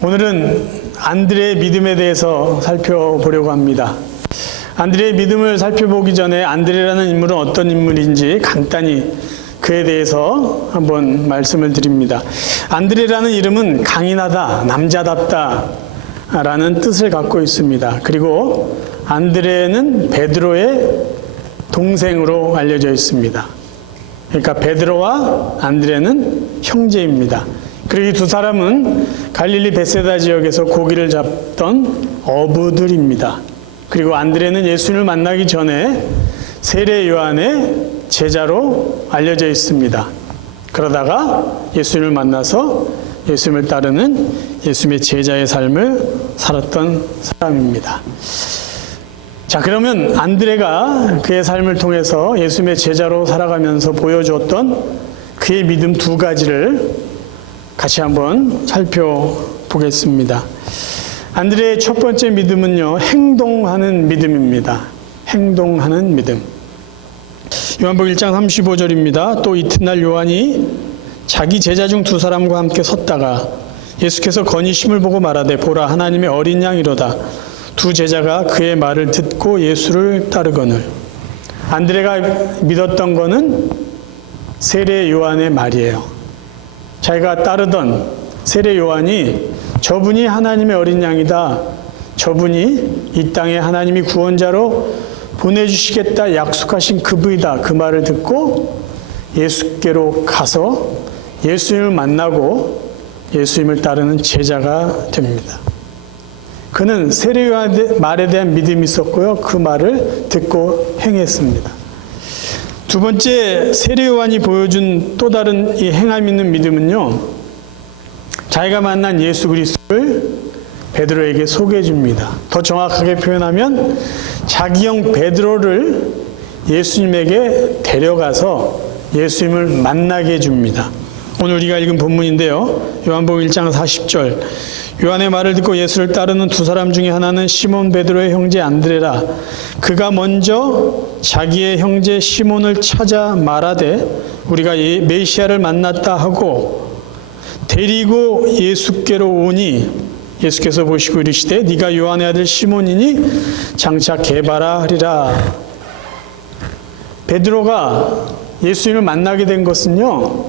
오늘은 안드레의 믿음에 대해서 살펴보려고 합니다. 안드레의 믿음을 살펴보기 전에 안드레라는 인물은 어떤 인물인지 간단히 그에 대해서 한번 말씀을 드립니다. 안드레라는 이름은 강인하다, 남자답다 라는 뜻을 갖고 있습니다. 그리고 안드레는 베드로의 동생으로 알려져 있습니다. 그러니까 베드로와 안드레는 형제입니다. 그리고 이 두 사람은 갈릴리 베세다 지역에서 고기를 잡던 어부들입니다. 그리고 안드레는 예수님을 만나기 전에 세례 요한의 제자로 알려져 있습니다. 그러다가 예수님을 만나서 예수님을 따르는 예수님의 제자의 삶을 살았던 사람입니다. 자, 그러면 안드레가 그의 삶을 통해서 예수님의 제자로 살아가면서 보여주었던 그의 믿음 두 가지를 같이 한번 살펴보겠습니다. 안드레의 첫 번째 믿음은요, 행동하는 믿음입니다. 행동하는 믿음. 요한복음 1장 35절입니다. 또 이튿날 요한이 자기 제자 중 두 사람과 함께 섰다가 예수께서 건의심을 보고 말하되 보라 하나님의 어린 양이로다. 두 제자가 그의 말을 듣고 예수를 따르거늘. 안드레가 믿었던 것은 세례 요한의 말이에요. 자기가 따르던 세례 요한이 저분이 하나님의 어린 양이다. 저분이 이 땅에 하나님이 구원자로 보내주시겠다 약속하신 그분이다. 그 말을 듣고 예수께로 가서 예수님을 만나고 예수님을 따르는 제자가 됩니다. 그는 세례 요한의 말에 대한 믿음이 있었고요. 그 말을 듣고 행했습니다. 두 번째 세례 요한이 보여준 또 다른 이 행함 있는 믿음은요, 자기가 만난 예수 그리스도를 베드로에게 소개해 줍니다. 더 정확하게 표현하면 자기 형 베드로를 예수님에게 데려가서 예수님을 만나게 해줍니다. 오늘 우리가 읽은 본문인데요, 요한복음 1장 40절. 요한의 말을 듣고 예수를 따르는 두 사람 중에 하나는 시몬 베드로의 형제 안드레라. 그가 먼저 자기의 형제 시몬을 찾아 말하되 우리가 메시아를 만났다 하고 데리고 예수께로 오니 예수께서 보시고 이르시되 네가 요한의 아들 시몬이니 장차 게바라 하리라. 베드로가 예수님을 만나게 된 것은요,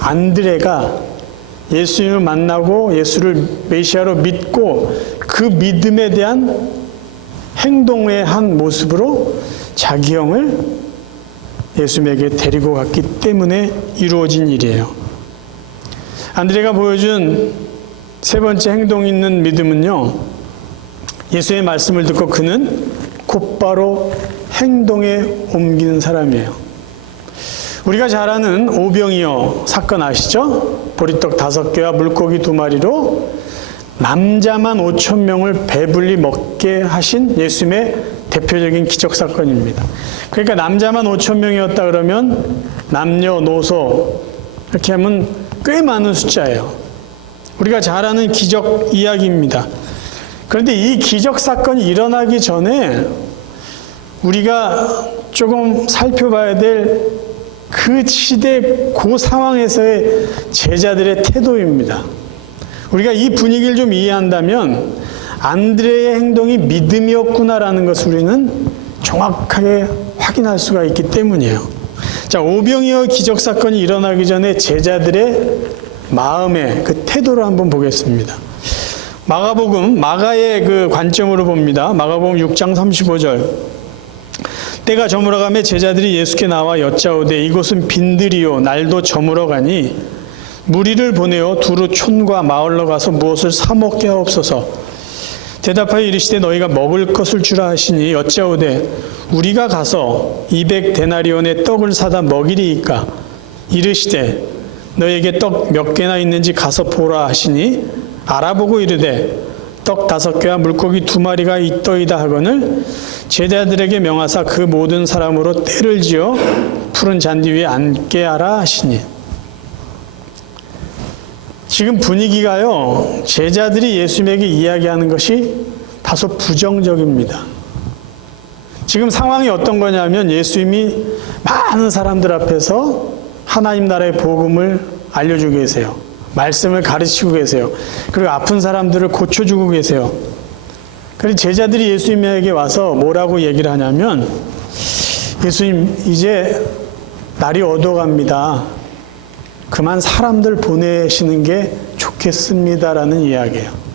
안드레가 예수님을 만나고 예수를 메시아로 믿고 그 믿음에 대한 행동의 한 모습으로 자기 형을 예수님에게 데리고 갔기 때문에 이루어진 일이에요. 안드레가 보여준 세 번째 행동 있는 믿음은요, 예수의 말씀을 듣고 그는 곧바로 행동에 옮기는 사람이에요. 우리가 잘 아는 오병이어 사건 아시죠? 보리떡 5개와 물고기 2마리로 남자만 5,000명을 배불리 먹게 하신 예수님의 대표적인 기적 사건입니다. 그러니까 남자만 5,000명이었다 그러면 남녀노소 이렇게 하면 꽤 많은 숫자예요. 우리가 잘 아는 기적 이야기입니다. 그런데 이 기적 사건이 일어나기 전에 우리가 조금 살펴봐야 될 그 시대 그 상황에서의 제자들의 태도입니다. 우리가 이 분위기를 좀 이해한다면 안드레의 행동이 믿음이었구나라는 것을 우리는 정확하게 확인할 수가 있기 때문이에요. 자, 오병이어 기적 사건이 일어나기 전에 제자들의 마음의 그 태도를 한번 보겠습니다. 마가복음, 마가의 그 관점으로 봅니다. 마가복음 6장 35절. 때가 저물어가며 제자들이 예수께 나와 여짜오되 이곳은 빈들이요 날도 저물어가니 무리를 보내어 두루 촌과 마을로 가서 무엇을 사 먹게 하옵소서. 대답하여 이르시되 너희가 먹을 것을 주라 하시니 여짜오되 우리가 가서 200데나리온의 떡을 사다 먹이리이까. 이르시되 너희에게 떡 몇 개나 있는지 가서 보라 하시니 알아보고 이르되 떡 5개와 물고기 2마리가 있더이다 하거늘 제자들에게 명하사 그 모든 사람으로 떼를 지어 푸른 잔디 위에 앉게 하라 하시니. 지금 분위기가요, 제자들이 예수님에게 이야기하는 것이 다소 부정적입니다. 지금 상황이 어떤 거냐면 예수님이 많은 사람들 앞에서 하나님 나라의 복음을 알려주고 계세요. 말씀을 가르치고 계세요. 그리고 아픈 사람들을 고쳐주고 계세요. 그리고 제자들이 예수님에게 와서 뭐라고 얘기를 하냐면, 예수님, 이제 날이 어두워갑니다. 그만 사람들 보내시는 게 좋겠습니다라는 이야기예요.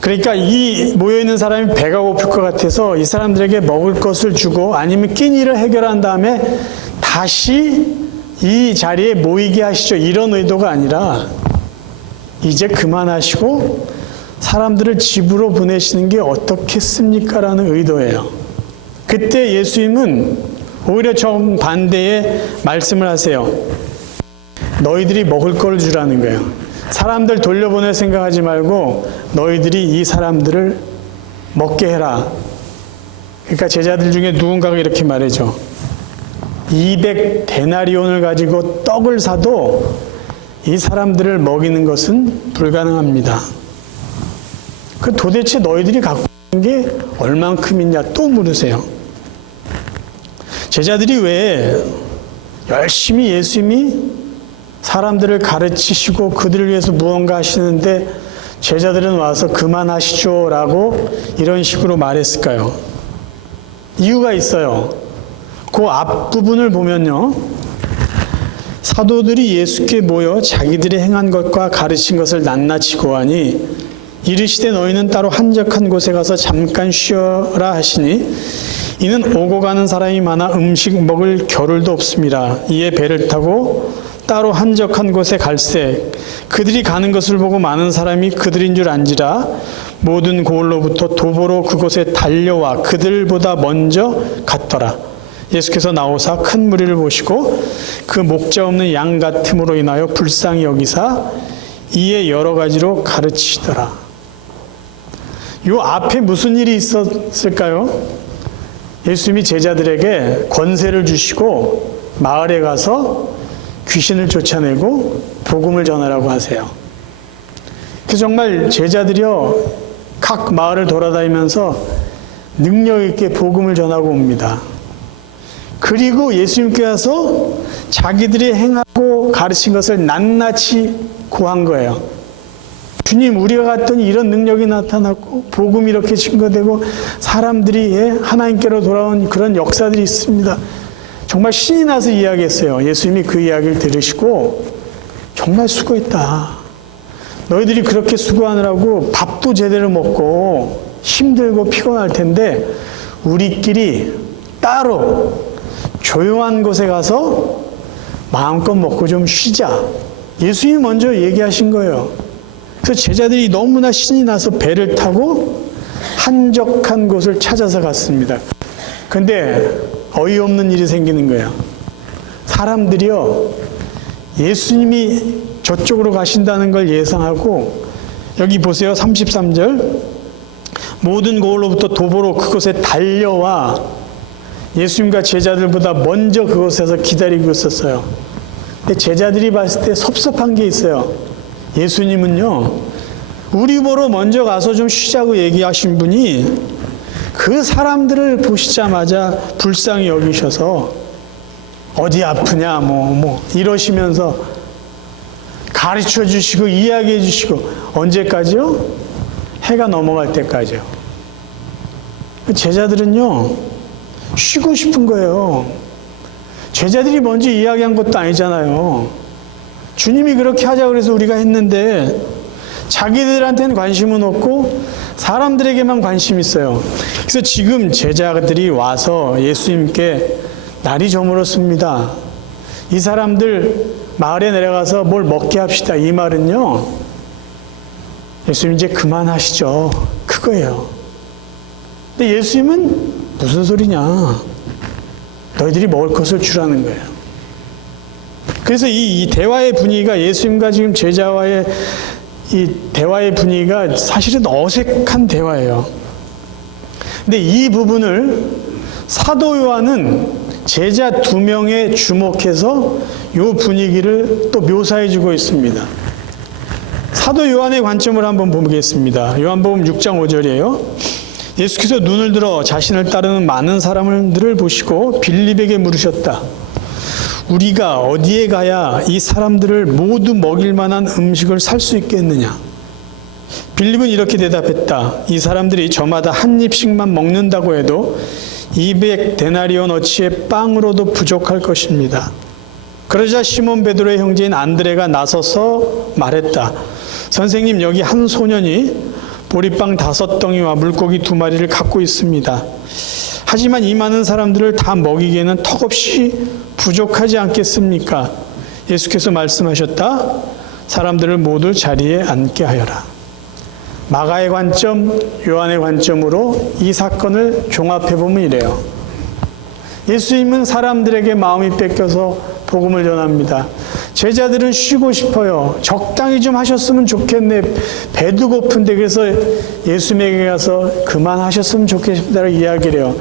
그러니까 이 모여있는 사람이 배가 고플 것 같아서 이 사람들에게 먹을 것을 주고 아니면 끼니를 해결한 다음에 다시 이 자리에 모이게 하시죠. 이런 의도가 아니라 이제 그만하시고 사람들을 집으로 보내시는 게 어떻겠습니까? 라는 의도예요. 그때 예수님은 오히려 정반대의 말씀을 하세요. 너희들이 먹을 걸 주라는 거예요. 사람들 돌려보낼 생각하지 말고 너희들이 이 사람들을 먹게 해라. 그러니까 제자들 중에 누군가가 이렇게 말해줘. 200데나리온을 가지고 떡을 사도 이 사람들을 먹이는 것은 불가능합니다. 그 도대체 너희들이 갖고 있는 게 얼만큼이냐 또 물으세요. 제자들이 왜 열심히 예수님이 사람들을 가르치시고 그들을 위해서 무언가 하시는데 제자들은 와서 그만하시죠 라고 이런 식으로 말했을까요? 이유가 있어요. 그 앞부분을 보면요, 사도들이 예수께 모여 자기들이 행한 것과 가르친 것을 낱낱이 고하니 이르시되 너희는 따로 한적한 곳에 가서 잠깐 쉬어라 하시니 이는 오고 가는 사람이 많아 음식 먹을 겨를도 없습니다. 이에 배를 타고 따로 한적한 곳에 갈새 그들이 가는 것을 보고 많은 사람이 그들인 줄 안지라 모든 고을로부터 도보로 그곳에 달려와 그들보다 먼저 갔더라. 예수께서 나오사 큰 무리를 보시고 그 목자 없는 양 같음으로 인하여 불쌍히 여기사 이에 여러 가지로 가르치시더라. 요 앞에 무슨 일이 있었을까요? 예수님이 제자들에게 권세를 주시고 마을에 가서 귀신을 쫓아내고 복음을 전하라고 하세요. 그래서 정말 제자들이요, 각 마을을 돌아다니면서 능력 있게 복음을 전하고 옵니다. 그리고 예수님께 와서 자기들이 행하고 가르친 것을 낱낱이 고한 거예요. 주님, 우리가 갔더니 이런 능력이 나타났고 복음이 이렇게 증거되고 사람들이 하나님께로 돌아온 그런 역사들이 있습니다. 정말 신이 나서 이야기했어요. 예수님이 그 이야기를 들으시고 정말 수고했다. 너희들이 그렇게 수고하느라고 밥도 제대로 먹고 힘들고 피곤할 텐데 우리끼리 따로 조용한 곳에 가서 마음껏 먹고 좀 쉬자. 예수님이 먼저 얘기하신 거예요. 그래서 제자들이 너무나 신이 나서 배를 타고 한적한 곳을 찾아서 갔습니다. 근데 어이없는 일이 생기는 거예요. 사람들이요, 예수님이 저쪽으로 가신다는 걸 예상하고, 여기 보세요. 33절. 모든 고을로부터 도보로 그곳에 달려와 예수님과 제자들보다 먼저 그곳에서 기다리고 있었어요. 근데 제자들이 봤을 때 섭섭한 게 있어요. 예수님은요, 우리 보러 먼저 가서 좀 쉬자고 얘기하신 분이 그 사람들을 보시자마자 불쌍히 여기셔서 어디 아프냐 이러시면서 가르쳐 주시고 이야기해 주시고 언제까지요? 해가 넘어갈 때까지요. 제자들은요, 쉬고 싶은 거예요. 제자들이 먼저 이야기한 것도 아니잖아요. 주님이 그렇게 하자고 그래서 우리가 했는데 자기들한테는 관심은 없고 사람들에게만 관심이 있어요. 그래서 지금 제자들이 와서 예수님께 날이 저물었습니다. 이 사람들 마을에 내려가서 뭘 먹게 합시다. 이 말은요, 예수님 이제 그만하시죠. 그거예요. 근데 예수님은 무슨 소리냐. 너희들이 먹을 것을 주라는 거예요. 그래서 이 대화의 분위기가 예수님과 지금 제자와의 이 대화의 분위기가 사실은 어색한 대화예요. 근데 이 부분을 사도 요한은 제자 2명에 주목해서 이 분위기를 또 묘사해 주고 있습니다. 사도 요한의 관점을 한번 보겠습니다. 요한복음 6장 5절이에요. 예수께서 눈을 들어 자신을 따르는 많은 사람들을 보시고 빌립에게 물으셨다. 우리가 어디에 가야 이 사람들을 모두 먹일 만한 음식을 살 수 있겠느냐? 빌립은 이렇게 대답했다. 이 사람들이 저마다 한 입씩만 먹는다고 해도 200데나리온어치의 빵으로도 부족할 것입니다. 그러자 시몬 베드로의 형제인 안드레가 나서서 말했다. 선생님, 여기 한 소년이 보리빵 5덩이와 물고기 2마리를 갖고 있습니다. 하지만 이 많은 사람들을 다 먹이기에는 턱없이 부족하지 않겠습니까? 예수께서 말씀하셨다. 사람들을 모두 자리에 앉게 하여라. 마가의 관점, 요한의 관점으로 이 사건을 종합해보면 이래요. 예수님은 사람들에게 마음이 뺏겨서 복음을 전합니다. 제자들은 쉬고 싶어요. 적당히 좀 하셨으면 좋겠네. 배도 고픈데. 그래서 예수님에게 가서 그만하셨으면 좋겠다고 이야기를 해요.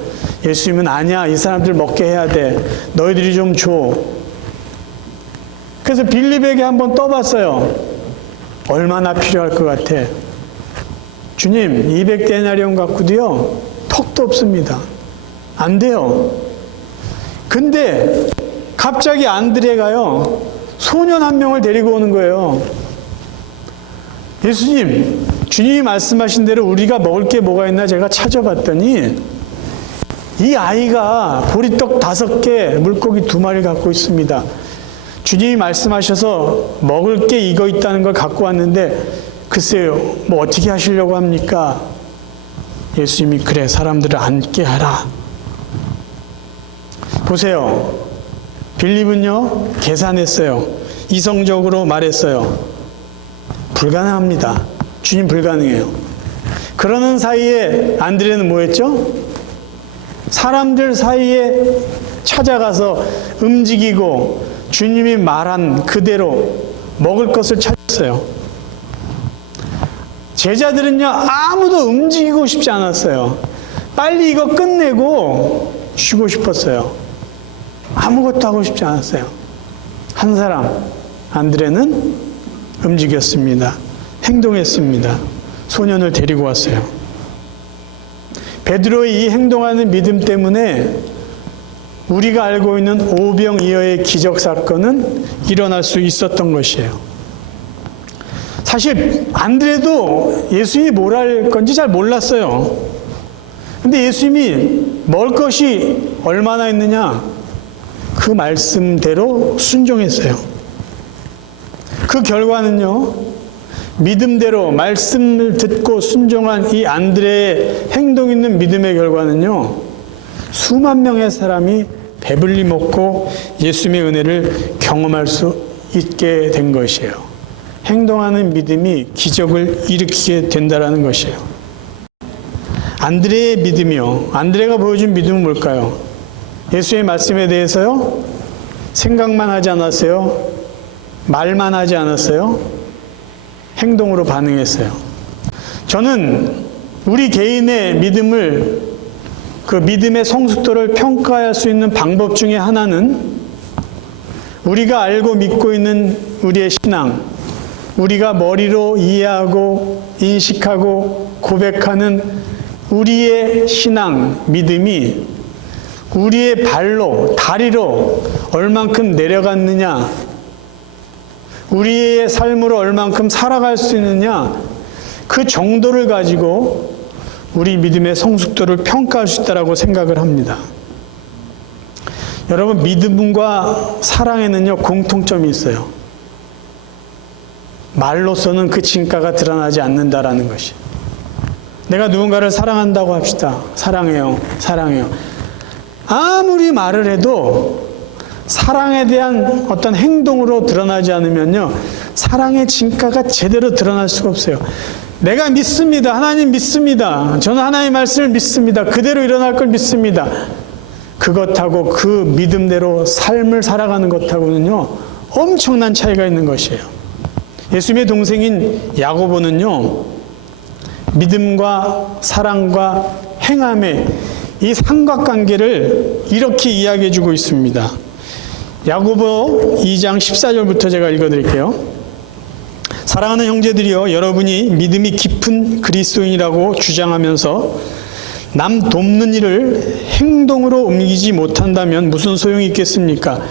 예수님은 아니야. 이 사람들 먹게 해야 돼. 너희들이 좀 줘. 그래서 빌립에게 한번 떠봤어요. 얼마나 필요할 것 같아? 주님, 200데나리온 갖고도요, 턱도 없습니다. 안 돼요. 근데 갑자기 안드레가요, 소년 한 명을 데리고 오는 거예요. 예수님, 주님이 말씀하신 대로 우리가 먹을 게 뭐가 있나 제가 찾아봤더니 이 아이가 보리떡 5개, 물고기 2마리 갖고 있습니다. 주님이 말씀하셔서 먹을 게 이거 있다는 걸 갖고 왔는데 글쎄요, 뭐 어떻게 하시려고 합니까? 예수님이 그래, 사람들을 앉게 하라. 보세요. 빌립은요, 계산했어요. 이성적으로 말했어요. 불가능합니다. 주님 불가능해요. 그러는 사이에 안드레는 뭐 했죠? 사람들 사이에 찾아가서 움직이고 주님이 말한 그대로 먹을 것을 찾았어요. 제자들은요, 아무도 움직이고 싶지 않았어요. 빨리 이거 끝내고 쉬고 싶었어요. 아무것도 하고 싶지 않았어요. 한 사람, 안드레는 움직였습니다. 행동했습니다. 소년을 데리고 왔어요. 베드로의 이 행동하는 믿음 때문에 우리가 알고 있는 오병이어의 기적 사건은 일어날 수 있었던 것이에요. 사실 안드레도 예수님이 뭘 할 건지 잘 몰랐어요. 근데 예수님이 먹을 것이 얼마나 있느냐? 그 말씀대로 순종했어요. 그 결과는요, 믿음대로 말씀을 듣고 순종한 이 안드레의 행동 있는 믿음의 결과는요, 수만 명의 사람이 배불리 먹고 예수님의 은혜를 경험할 수 있게 된 것이에요. 행동하는 믿음이 기적을 일으키게 된다는 것이에요. 안드레의 믿음이요. 안드레가 보여준 믿음은 뭘까요? 예수의 말씀에 대해서요, 생각만 하지 않았어요. 말만 하지 않았어요. 행동으로 반응했어요. 저는 우리 개인의 믿음을, 그 믿음의 성숙도를 평가할 수 있는 방법 중에 하나는 우리가 알고 믿고 있는 우리의 신앙, 우리가 머리로 이해하고 인식하고 고백하는 우리의 신앙, 믿음이 우리의 발로, 다리로 얼만큼 내려갔느냐, 우리의 삶으로 얼만큼 살아갈 수 있느냐, 그 정도를 가지고 우리 믿음의 성숙도를 평가할 수 있다고 생각을 합니다. 여러분, 믿음과 사랑에는요, 공통점이 있어요. 말로서는 그 진가가 드러나지 않는다라는 것이. 내가 누군가를 사랑한다고 합시다. 사랑해요. 사랑해요. 아무리 말을 해도 사랑에 대한 어떤 행동으로 드러나지 않으면요, 사랑의 진가가 제대로 드러날 수가 없어요. 내가 믿습니다. 하나님 믿습니다. 저는 하나님의 말씀을 믿습니다. 그대로 일어날 걸 믿습니다. 그것하고 그 믿음대로 삶을 살아가는 것하고는요, 엄청난 차이가 있는 것이에요. 예수님의 동생인 야고보는요, 믿음과 사랑과 행함의 이 삼각관계를 이렇게 이야기해 주고 있습니다. 야고보 2장 14절부터 제가 읽어드릴게요. 사랑하는 형제들이여, 여러분이 믿음이 깊은 그리스도인이라고 주장하면서 남 돕는 일을 행동으로 옮기지 못한다면 무슨 소용이 있겠습니까?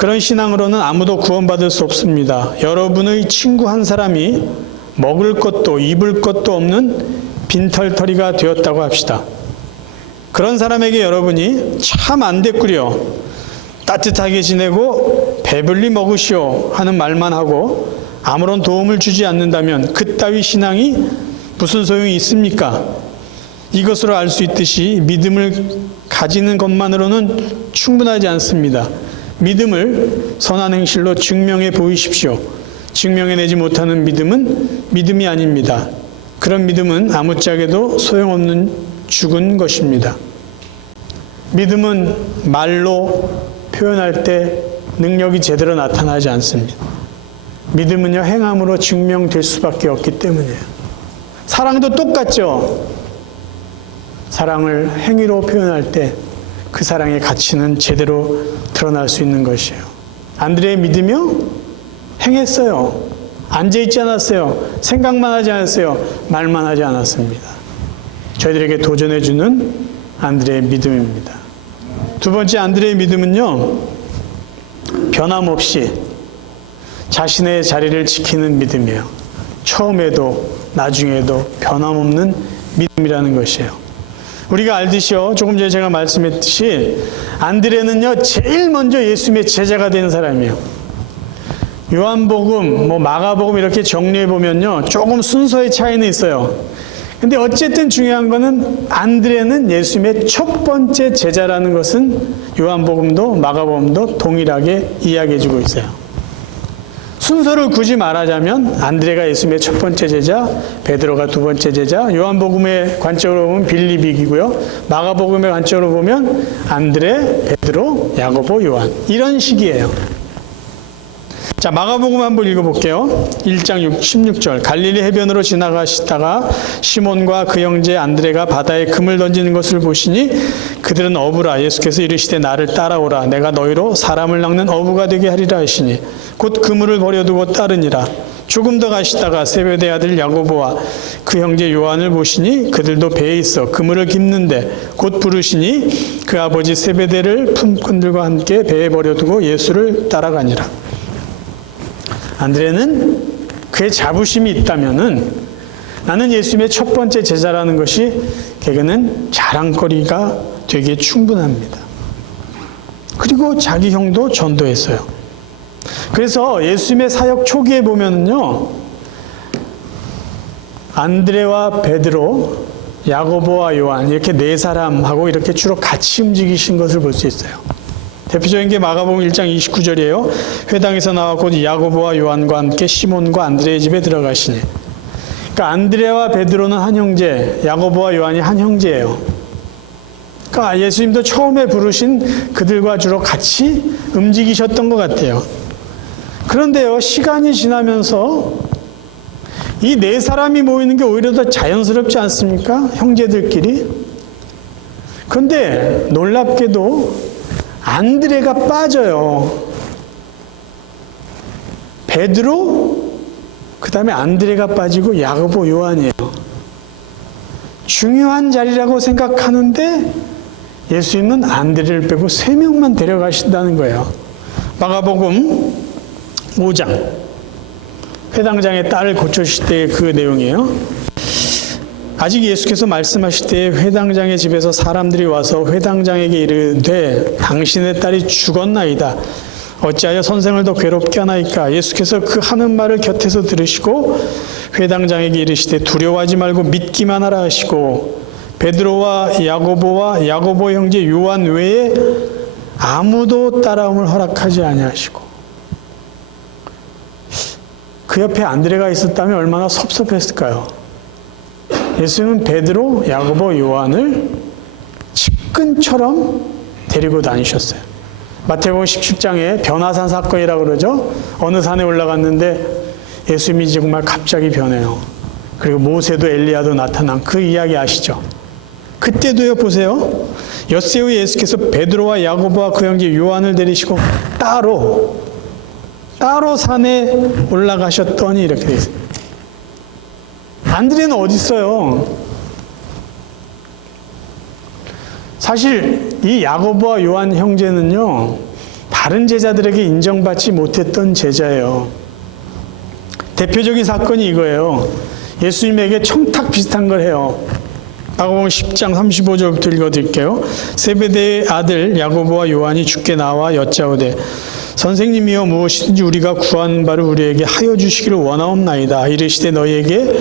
그런 신앙으로는 아무도 구원받을 수 없습니다. 여러분의 친구 한 사람이 먹을 것도 입을 것도 없는 빈털터리가 되었다고 합시다. 그런 사람에게 여러분이 참 안 됐구려, 따뜻하게 지내고 배불리 먹으시오 하는 말만 하고 아무런 도움을 주지 않는다면 그따위 신앙이 무슨 소용이 있습니까? 이것으로 알 수 있듯이 믿음을 가지는 것만으로는 충분하지 않습니다. 믿음을 선한 행실로 증명해 보이십시오. 증명해내지 못하는 믿음은 믿음이 아닙니다. 그런 믿음은 아무짝에도 소용없는 죽은 것입니다. 믿음은 말로 표현할 때 능력이 제대로 나타나지 않습니다. 믿음은요, 행함으로 증명될 수밖에 없기 때문이에요. 사랑도 똑같죠. 사랑을 행위로 표현할 때 그 사랑의 가치는 제대로 드러날 수 있는 것이에요. 안드레의 믿음이요, 행했어요. 앉아있지 않았어요. 생각만 하지 않았어요. 말만 하지 않았습니다. 저희들에게 도전해주는 안드레의 믿음입니다. 두 번째 안드레의 믿음은요, 변함없이 자신의 자리를 지키는 믿음이에요. 처음에도 나중에도 변함없는 믿음이라는 것이에요. 우리가 알듯이요, 조금 전에 제가 말씀했듯이 안드레는요, 제일 먼저 예수님의 제자가 된 사람이에요. 요한복음, 마가복음 이렇게 정리해 보면요, 조금 순서의 차이는 있어요. 근데 어쨌든 중요한 거는 안드레는 예수님의 첫 번째 제자라는 것은 요한복음도 마가복음도 동일하게 이야기해 주고 있어요. 순서를 굳이 말하자면 안드레가 예수님의 첫 번째 제자, 베드로가 두 번째 제자, 요한복음의 관점으로 보면 빌립이고요, 마가복음의 관점으로 보면 안드레, 베드로, 야고보, 요한, 이런 식이에요. 자, 마가복음 한번 읽어볼게요. 1장 16절. 갈릴리 해변으로 지나가시다가 시몬과 그 형제 안드레가 바다에 금을 던지는 것을 보시니 그들은 어부라. 예수께서 이르시되 나를 따라오라. 내가 너희로 사람을 낚는 어부가 되게 하리라 하시니 곧 그물을 버려두고 따르니라. 조금 더 가시다가 세베대 아들 야고보와 그 형제 요한을 보시니 그들도 배에 있어 그물을 깁는데 곧 부르시니 그 아버지 세베대를 품꾼들과 함께 배에 버려두고 예수를 따라가니라. 안드레는 그의 자부심이 있다면은 나는 예수님의 첫 번째 제자라는 것이 걔는 자랑거리가 되기에 충분합니다. 그리고 자기 형도 전도했어요. 그래서 예수님의 사역 초기에 보면은요, 안드레와 베드로, 야고보와 요한 이렇게 네 사람하고 이렇게 주로 같이 움직이신 것을 볼 수 있어요. 대표적인 게 마가복음 1장 29절이에요. 회당에서 나와 곧 야고보와 요한과 함께 시몬과 안드레의 집에 들어가시니. 그러니까 안드레와 베드로는 한 형제, 야고보와 요한이 한 형제예요. 그러니까 예수님도 처음에 부르신 그들과 주로 같이 움직이셨던 것 같아요. 그런데요, 시간이 지나면서 이 네 사람이 모이는 게 오히려 더 자연스럽지 않습니까? 형제들끼리. 그런데 놀랍게도 안드레가 빠져요. 베드로, 그 다음에 안드레가 빠지고 야고보, 요한이에요. 중요한 자리라고 생각하는데 예수님은 안드레를 빼고 3명만 데려가신다는 거예요. 마가복음 5장, 회당장의 딸을 고쳐주실 때의 그 내용이에요. 아직 예수께서 말씀하실 때 회당장의 집에서 사람들이 와서 회당장에게 이르되 당신의 딸이 죽었나이다. 어찌하여 선생을 더 괴롭게 하나이까? 예수께서 그 하는 말을 곁에서 들으시고 회당장에게 이르시되 두려워하지 말고 믿기만 하라 하시고 베드로와 야고보와 야고보 형제 요한 외에 아무도 따라옴을 허락하지 아니하시고. 그 옆에 안드레가 있었다면 얼마나 섭섭했을까요? 예수님은 베드로, 야고보, 요한을 측근처럼 데리고 다니셨어요. 마태복음 17장에 변화산 사건이라고 그러죠. 어느 산에 올라갔는데 예수님이 정말 갑자기 변해요. 그리고 모세도 엘리야도 나타난 그 이야기 아시죠? 그때도요, 보세요. 엿새 후에 예수께서 베드로와 야고보와 그 형제 요한을 데리시고 따로 산에 올라가셨더니 이렇게 되어 있습니다. 안드레는 어디 있어요? 사실 이 야고보와 요한 형제는요, 다른 제자들에게 인정받지 못했던 제자예요. 대표적인 사건이 이거예요. 예수님에게 청탁 비슷한 걸 해요. 마가복음 10장 35절부터 읽어드릴게요. 세베대의 아들 야고보와 요한이 주께 나와 여짜오되 선생님이여 무엇이든지 우리가 구하는 바를 우리에게 하여 주시기를 원하옵나이다. 이르시되 너희에게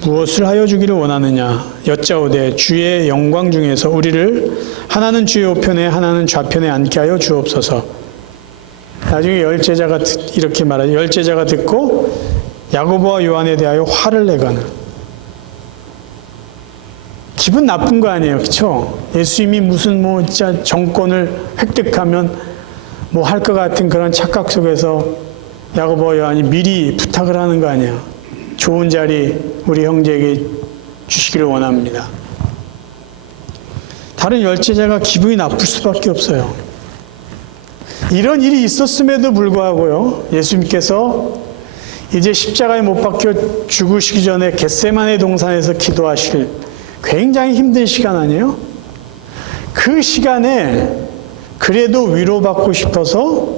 무엇을 하여 주기를 원하느냐. 여짜오되 주의 영광 중에서 우리를 하나는 주의 우편에 하나는 좌편에 앉게 하여 주옵소서. 나중에 열 제자가 이렇게 말하죠. 열 제자가 듣고 야고보와 요한에 대하여 화를 내거늘. 기분 나쁜 거 아니에요, 그렇죠? 예수님이 무슨 진짜 정권을 획득하면 뭐 할 것 같은 그런 착각 속에서 야고보와 요한이 미리 부탁을 하는 거 아니에요. 좋은 자리 우리 형제에게 주시기를 원합니다. 다른 열 제자가 기분이 나쁠 수밖에 없어요. 이런 일이 있었음에도 불구하고요, 예수님께서 이제 십자가에 못 박혀 죽으시기 전에 겟세마네 동산에서 기도하실 굉장히 힘든 시간 아니에요? 그 시간에 그래도 위로받고 싶어서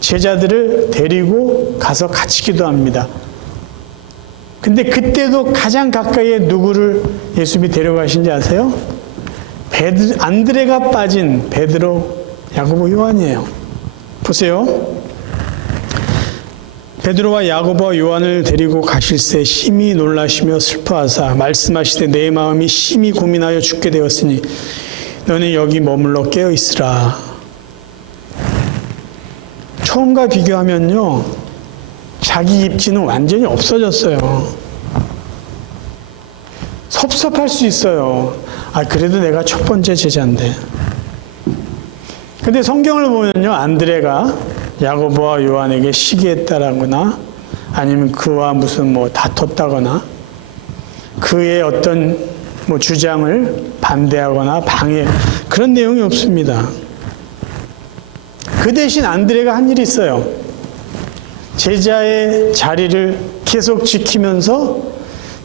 제자들을 데리고 가서 같이 기도합니다. 근데 그때도 가장 가까이에 누구를 예수님이 데려가신지 아세요? 안드레가 빠진 베드로, 야고보, 요한이에요. 보세요. 베드로와 야고보와 요한을 데리고 가실새 심히 놀라시며 슬퍼하사 말씀하시되 내 마음이 심히 고민하여 죽게 되었으니 너는 여기 머물러 깨어 있으라. 처음과 비교하면요, 자기 입지는 완전히 없어졌어요. 섭섭할 수 있어요. 그래도 내가 첫 번째 제자인데. 근데 성경을 보면요, 안드레가 야고보와 요한에게 시기했다라거나 아니면 그와 무슨 다퉜다거나 그의 어떤 주장을 반대하거나 방해, 그런 내용이 없습니다. 그 대신 안드레가 한 일이 있어요. 제자의 자리를 계속 지키면서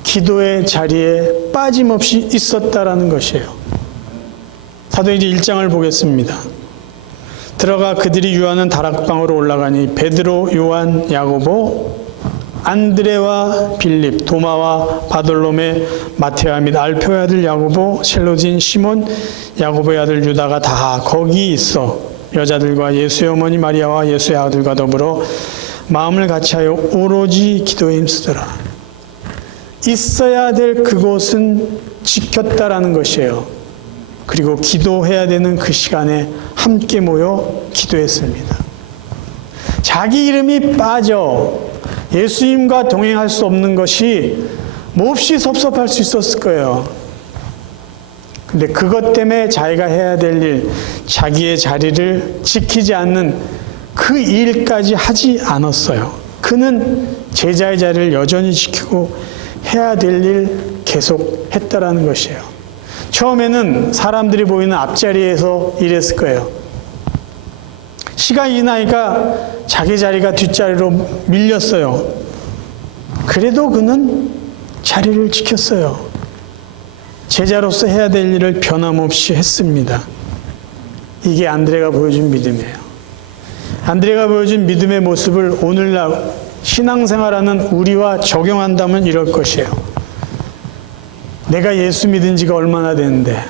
기도의 자리에 빠짐없이 있었다라는 것이에요. 사도행전 1장을 보겠습니다. 들어가 그들이 유하는 다락방으로 올라가니 베드로, 요한, 야고보, 안드레와 빌립, 도마와 바돌로메, 마테아 및 알표의 아들 야고보, 셀로딘, 시몬, 야고보의 아들 유다가 다 거기 있어 여자들과 예수의 어머니 마리아와 예수의 아들과 더불어 마음을 같이하여 오로지 기도에 힘쓰더라. 있어야 될 그곳은 지켰다라는 것이에요. 그리고 기도해야 되는 그 시간에 함께 모여 기도했습니다. 자기 이름이 빠져 예수님과 동행할 수 없는 것이 몹시 섭섭할 수 있었을 거예요. 근데 그것 때문에 자기가 해야 될 일, 자기의 자리를 지키지 않는 그 일까지 하지 않았어요. 그는 제자의 자리를 여전히 지키고 해야 될 일 계속 했다라는 것이에요. 처음에는 사람들이 보이는 앞자리에서 일했을 거예요. 시간이 지나니까 자기 자리가 뒷자리로 밀렸어요. 그래도 그는 자리를 지켰어요. 제자로서 해야 될 일을 변함없이 했습니다. 이게 안드레가 보여준 믿음이에요. 안드레가 보여준 믿음의 모습을 오늘날 신앙생활하는 우리와 적용한다면 이럴 것이에요. 내가 예수 믿은 지가 얼마나 됐는데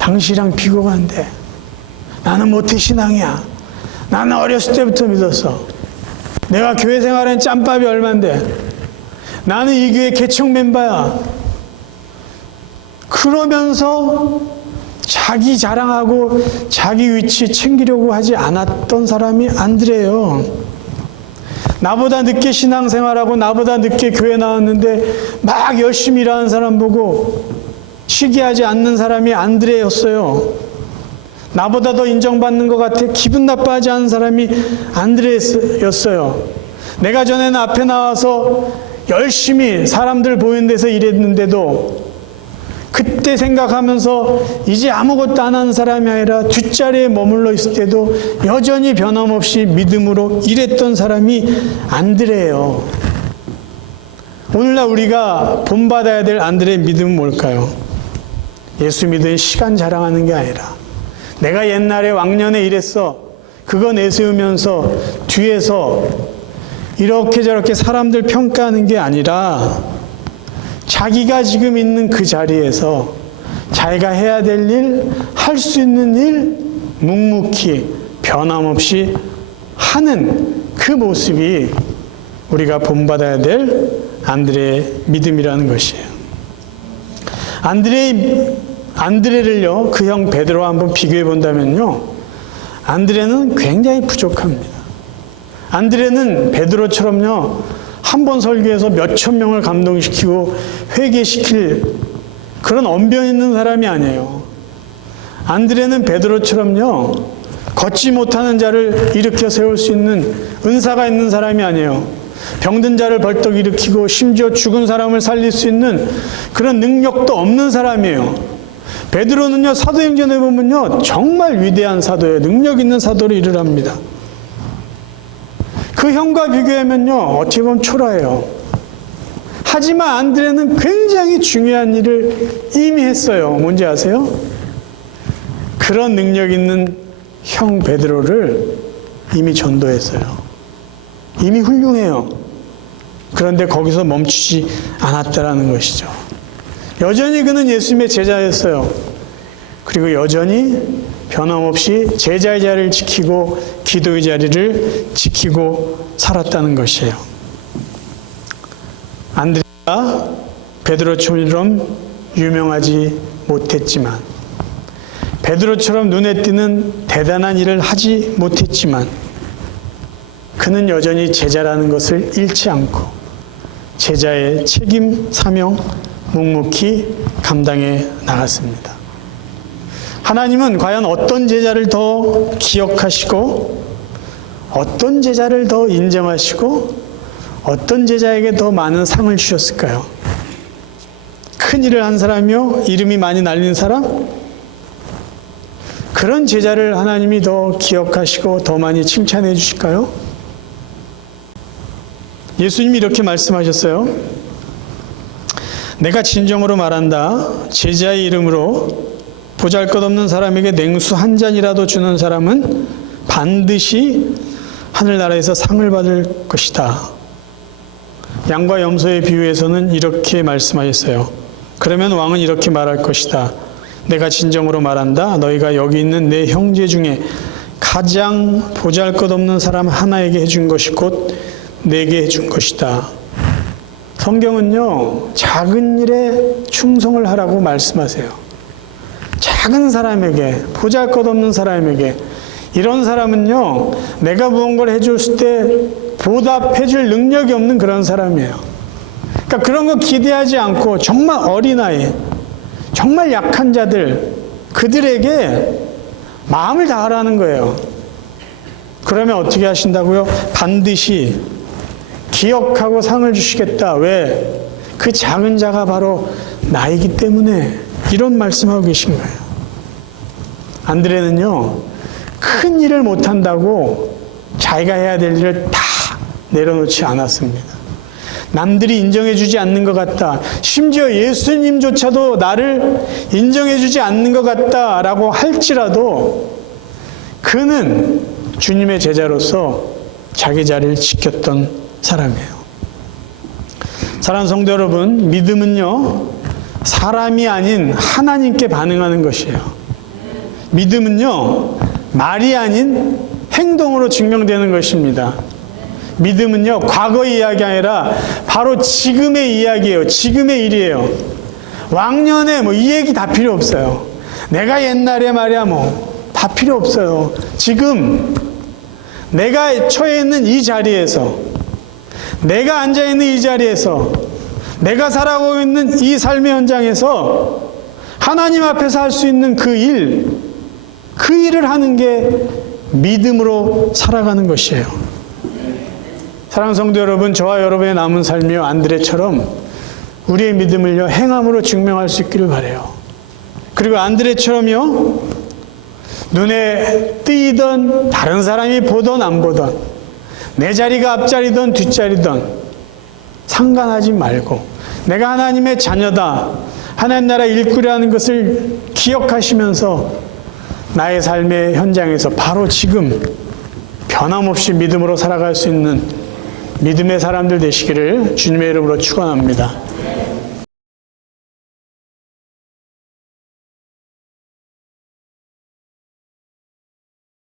당신이랑 비교가 안 돼. 나는 모태신앙이야. 나는 어렸을 때부터 믿었어. 내가 교회 생활한 짬밥이 얼만데 나는 이 교회 개척 멤버야. 그러면서 자기 자랑하고 자기 위치 챙기려고 하지 않았던 사람이 안드레예요. 나보다 늦게 신앙생활하고 나보다 늦게 교회 나왔는데 막 열심히 일하는 사람 보고 시기하지 않는 사람이 안드레였어요. 나보다 더 인정받는 것 같아 기분 나빠하지 않은 사람이 안드레였어요. 내가 전에는 앞에 나와서 열심히 사람들 보이는 데서 일했는데도 그때 생각하면서 이제 아무것도 안 하는 사람이 아니라 뒷자리에 머물러 있을 때도 여전히 변함없이 믿음으로 일했던 사람이 안드레예요. 오늘날 우리가 본받아야 될 안드레의 믿음은 뭘까요? 예수 믿은 시간 자랑하는 게 아니라 내가 옛날에 왕년에 이랬어. 그거 내세우면서 뒤에서 이렇게 저렇게 사람들 평가하는 게 아니라 자기가 지금 있는 그 자리에서 자기가 해야 될 일, 할 수 있는 일 묵묵히 변함없이 하는 그 모습이 우리가 본받아야 될 안드레의 믿음이라는 것이에요. 안드레를요, 그 형 베드로와 한번 비교해 본다면요, 안드레는 굉장히 부족합니다. 안드레는 베드로처럼요, 한 번 설교해서 몇천 명을 감동시키고 회개시킬 그런 언변 있는 사람이 아니에요. 안드레는 베드로처럼요, 걷지 못하는 자를 일으켜 세울 수 있는 은사가 있는 사람이 아니에요. 병든 자를 벌떡 일으키고 심지어 죽은 사람을 살릴 수 있는 그런 능력도 없는 사람이에요. 베드로는요, 사도행전에 보면요, 정말 위대한 사도예요. 능력 있는 사도로 일을 합니다. 그 형과 비교하면요, 어떻게 보면 초라해요. 하지만 안드레는 굉장히 중요한 일을 이미 했어요. 뭔지 아세요? 그런 능력 있는 형 베드로를 이미 전도했어요. 이미 훌륭해요. 그런데 거기서 멈추지 않았다라는 것이죠. 여전히 그는 예수님의 제자였어요. 그리고 여전히 변함없이 제자의 자리를 지키고 기도의 자리를 지키고 살았다는 것이에요. 안드레가 베드로처럼 유명하지 못했지만, 베드로처럼 눈에 띄는 대단한 일을 하지 못했지만, 그는 여전히 제자라는 것을 잃지 않고 제자의 책임, 사명 묵묵히 감당해 나갔습니다. 하나님은 과연 어떤 제자를 더 기억하시고, 어떤 제자를 더 인정하시고, 어떤 제자에게 더 많은 상을 주셨을까요? 큰 일을 한 사람이요? 이름이 많이 날린 사람? 그런 제자를 하나님이 더 기억하시고 더 많이 칭찬해 주실까요? 예수님이 이렇게 말씀하셨어요. 내가 진정으로 말한다. 제자의 이름으로 보잘것없는 사람에게 냉수 한 잔이라도 주는 사람은 반드시 하늘나라에서 상을 받을 것이다. 양과 염소의 비유에서는 이렇게 말씀하셨어요. 그러면 왕은 이렇게 말할 것이다. 내가 진정으로 말한다. 너희가 여기 있는 내 형제 중에 가장 보잘것없는 사람 하나에게 해준 것이 곧 내게 해준 것이다. 성경은요, 작은 일에 충성을 하라고 말씀하세요. 작은 사람에게, 보잘것없는 사람에게, 이런 사람은요, 내가 무언가를 해줬을 때 보답해줄 능력이 없는 그런 사람이에요. 그러니까 그런 거 기대하지 않고 정말 어린아이, 정말 약한 자들, 그들에게 마음을 다하라는 거예요. 그러면 어떻게 하신다고요? 반드시 기억하고 상을 주시겠다. 왜? 그 작은 자가 바로 나이기 때문에 이런 말씀하고 계신 거예요. 안드레는요, 큰 일을 못한다고 자기가 해야 될 일을 다 내려놓지 않았습니다. 남들이 인정해주지 않는 것 같다. 심지어 예수님조차도 나를 인정해주지 않는 것 같다라고 할지라도 그는 주님의 제자로서 자기 자리를 지켰던 사람이에요. 사랑하는 성도 여러분, 믿음은요, 사람이 아닌 하나님께 반응하는 것이에요. 믿음은요, 말이 아닌 행동으로 증명되는 것입니다. 믿음은요, 과거의 이야기 아니라 바로 지금의 이야기예요. 지금의 일이에요. 왕년에 이 얘기 다 필요 없어요. 내가 옛날에 말이야 다 필요 없어요. 지금 내가 처해 있는 이 자리에서, 내가 앉아 있는 이 자리에서, 내가 살아가고 있는 이 삶의 현장에서 하나님 앞에서 할 수 있는 그 일을 하는 게 믿음으로 살아가는 것이에요. 사랑하는 성도 여러분, 저와 여러분의 남은 삶이요, 안드레처럼 우리의 믿음을요, 행함으로 증명할 수 있기를 바라요. 그리고 안드레처럼요, 눈에 띄던 다른 사람이 보던 안 보던, 내 자리가 앞자리든 뒷자리든 상관하지 말고 내가 하나님의 자녀다, 하나님 나라 일꾼이라는 것을 기억하시면서 나의 삶의 현장에서 바로 지금 변함없이 믿음으로 살아갈 수 있는 믿음의 사람들 되시기를 주님의 이름으로 축원합니다.